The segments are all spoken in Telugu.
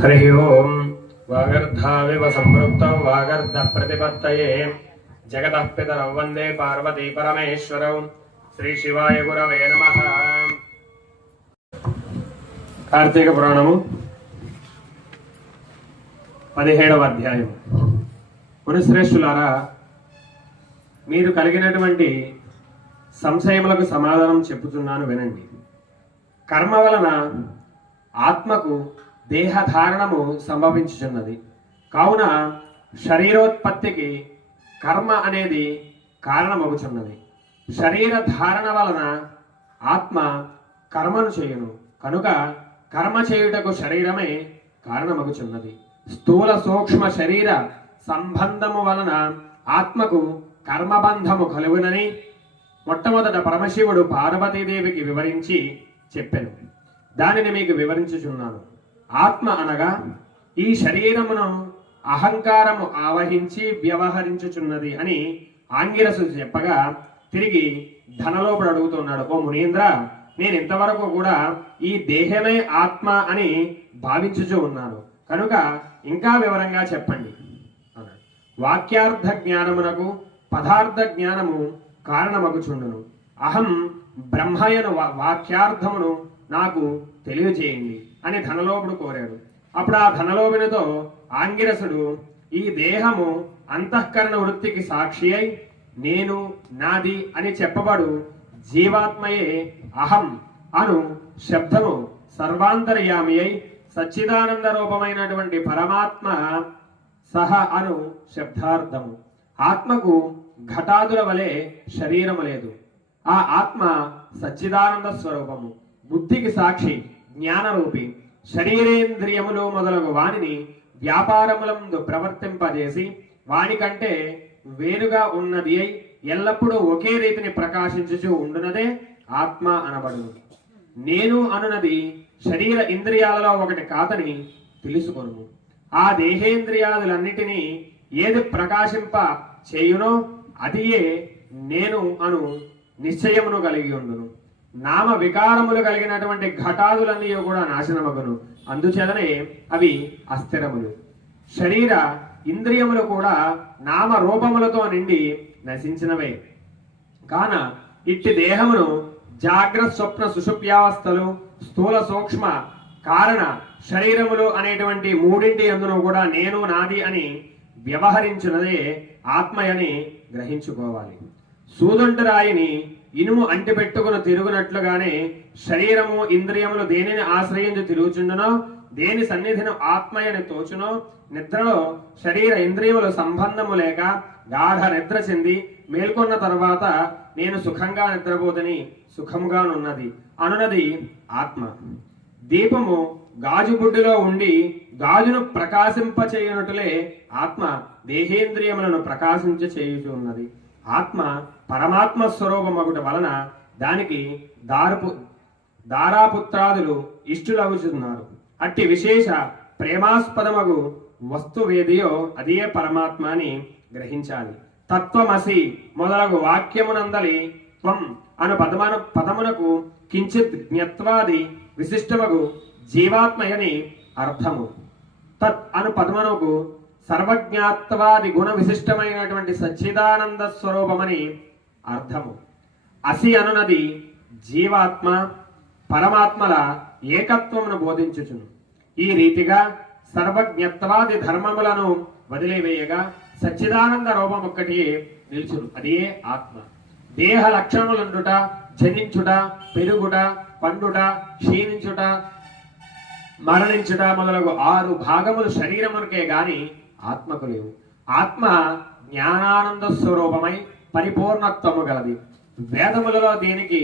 హరి ఓం వాగర్ధావివ సంవృత్తం వాగర్ధ ప్రతిపత్తయే జగత పితరౌ వందే పార్వతీ పరమేశ్వరం శ్రీ శివాయ గురవే నమ కార్తీక పురాణము పదిహేడవ అధ్యాయం పురుశ్రేష్ఠులారా మీరు కలిగినటువంటి సంశయములకు సమాధానం చెప్పుతున్నాను వినండి. కర్మ వలన ఆత్మకు దేహధారణము సంభవించుచున్నది. కావున శరీరోత్పత్తికి కర్మ అనేది కారణమగుచున్నది. శరీర ధారణ వలన ఆత్మ కర్మను చేయును. కనుక కర్మ చేయుటకు శరీరమే కారణమగుచున్నది. స్థూల సూక్ష్మ శరీర సంబంధము వలన ఆత్మకు కర్మబంధము కలుగునని మొట్టమొదట పరమశివుడు పార్వతీదేవికి వివరించి చెప్పాను. దానిని మీకు వివరించుచున్నాను. ఆత్మ అనగా ఈ శరీరమును అహంకారము ఆవహించి వ్యవహరించుచున్నది అని ఆంగిరసు చెప్పగా తిరిగి ధనలోపుడు అడుగుతున్నాడు ఓ మునీంద్ర నేను ఇంతవరకు కూడా ఈ దేహమే ఆత్మ అని భావించుచూ ఉన్నాను. కనుక ఇంకా వివరంగా చెప్పండి. వాక్యార్థ జ్ఞానమునకు పదార్థ జ్ఞానము కారణమగుచుండును. అహం బ్రహ్మయను వా- వాక్యార్థమును నాకు తెలియజేయండి. అని ధనలోపుడు కోరాడు. అప్పుడు ఆ ధనలోపునితో ఆంగిరసుడు ఈ దేహము అంతఃకరణ వృత్తికి సాక్షి అయి నేను నాది అని చెప్పబడు జీవాత్మయే అహం అను శబ్దము సర్వాంతర్యామి అయి సచ్చిదానంద రూపమైనటువంటి పరమాత్మ సహ అను శబ్దార్థము. ఆత్మకు ఘటాదుల వలె శరీరము లేదు. ఆ ఆత్మ సచ్చిదానంద స్వరూపము బుద్ధికి సాక్షి. జ్ఞానరూపి శరీరేంద్రియములు మొదలగు వానిని వ్యాపారములందు ప్రవర్తింపజేసి వానికంటే వేరుగా ఉన్నది అయి ఎల్లప్పుడూ ఒకే రీతిని ప్రకాశించుచు ఉండునదే ఆత్మ అనబడును నేను అనునది శరీర ఇంద్రియాలలో ఒకటి కాదని తెలుసుకొను ఆ దేహేంద్రియాదులన్నిటినీ ఏది ప్రకాశింప చేయునో అదియే నేను అను నిశ్చయమును కలిగి ఉండును. నామ వికారములు కలిగినటువంటి ఘటాదులన్నీ కూడా నాశనమగును. అందుచేతనే అవి అస్థిరములు. శరీర ఇంద్రియములు కూడా నామ రూపములతో నిండి నశించినవే. కాన ఇట్టి దేహమును జాగ్రత్త స్వప్న సుషుప్యావస్థలు స్థూల సూక్ష్మ కారణ శరీరములు అనేటువంటి మూడింటి అందును కూడా నేను నాది అని వ్యవహరించినదే ఆత్మయని గ్రహించుకోవాలి. సూదంటరాయిని ఇనుము అంటిపెట్టుకుని తిరుగునట్లుగానే శరీరము ఇంద్రియములు దేనిని ఆశ్రయించి తిరుగుచుండునో దేని సన్నిధిని ఆత్మయని తోచునో నిద్రలో శరీర ఇంద్రియములు సంబంధము లేక గాఢ నిద్ర చెంది మేల్కొన్న తర్వాత నేను సుఖంగా నిద్రపోదని సుఖముగానున్నది. అనున్నది ఆత్మ. దీపము గాజు బుడ్డిలో ఉండి గాజును ప్రకాశింపచేయునట్లే ఆత్మ. దేహేంద్రియములను ప్రకాశించ చేయుచున్నది ఆత్మ పరమాత్మ స్వరూపమగుట వలన దానికి దారుపు దారాపుత్రాదులు ఇష్టులగుచున్నారు. అట్టి విశేష ప్రేమాస్పదమగు వస్తువేదియో అదే పరమాత్మ అని గ్రహించాలి. తత్వమసి మొదలగు వాక్యమునందలి త్వం అను పదమను పదమునకు కించిత్ జ్ఞత్వాది విశిష్టమగు జీవాత్మయని అర్థము. తత్ అను పదమునకు సర్వజ్ఞాత్వాది గుణ విశిష్టమైనటువంటి సచ్చిదానంద స్వరూపమని అర్థము. అసి అనునది జీవాత్మ పరమాత్మల ఏకత్వమును బోధించుచును. ఈ రీతిగా సర్వజ్ఞత్వాది ధర్మములను వదిలివేయగా సచ్చిదానంద రూపం ఒక్కటి నిలుచును. అదే ఆత్మ. దేహ లక్షణములుండుట జనించుట పెరుగుట పండుట క్షీణించుట మరణించుట మొదలగు ఆరు భాగములు శరీరమునకే గాని ఆత్మకు లేవు. ఆత్మ జ్ఞానానంద స్వరూపమై పరిపూర్ణత్వము గలది. వేదములలో దీనికి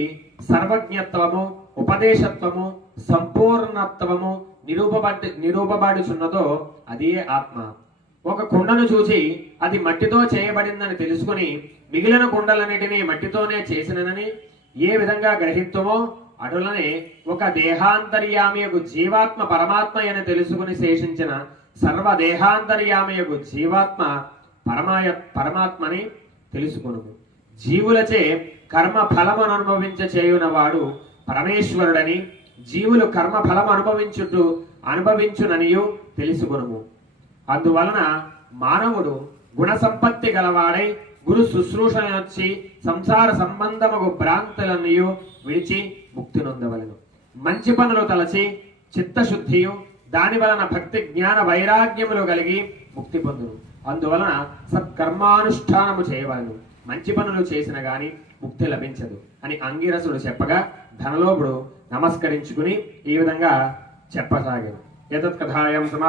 సర్వజ్ఞత్వము ఉపదేశత్వము సంపూర్ణత్వము నిరూపబడి నిరూపబడుచున్నదో అదే ఆత్మ. ఒక కుండను చూసి అది మట్టితో చేయబడిందని తెలుసుకుని మిగిలిన కుండలన్నిటినీ మట్టితోనే చేసిననని ఏ విధంగా గ్రహిత్వమో అటులనే ఒక దేహాంతర్యామియకు జీవాత్మ పరమాత్మ అని తెలుసుకుని శేషించిన సర్వ దేహాంతర్యామియకు జీవాత్మ పరమాయ పరమాత్మని తెలుసుకొను జీవులచే కర్మ ఫలమును అనుభవించ చేయునవాడు పరమేశ్వరుడని జీవులు కర్మ ఫలం అనుభవించుటూ అనుభవించుననియు తెలుసుకొనుము. అందువలన మానవుడు గుణ సంపత్తి గలవాడై గురు శుశ్రూషనొచ్చి సంసార సంబంధముకు భ్రాంతులనియు విడిచి ముక్తి నొందవలను మంచి పనులు తలచి చిత్తశుద్ధియు దాని వలన భక్తి జ్ఞాన వైరాగ్యములు కలిగి ముక్తి పొందును. అందువలన సత్కర్మానుష్ఠానము చేయవలను. మంచి పనులు చేసిన గాని ముక్తి లభించదు అని అంగిరసుడు చెప్పగా ధనలోపుడు నమస్కరించుకుని ఈ విధంగా చెప్పసాగాడు. ఎతత్ కథాయం సమా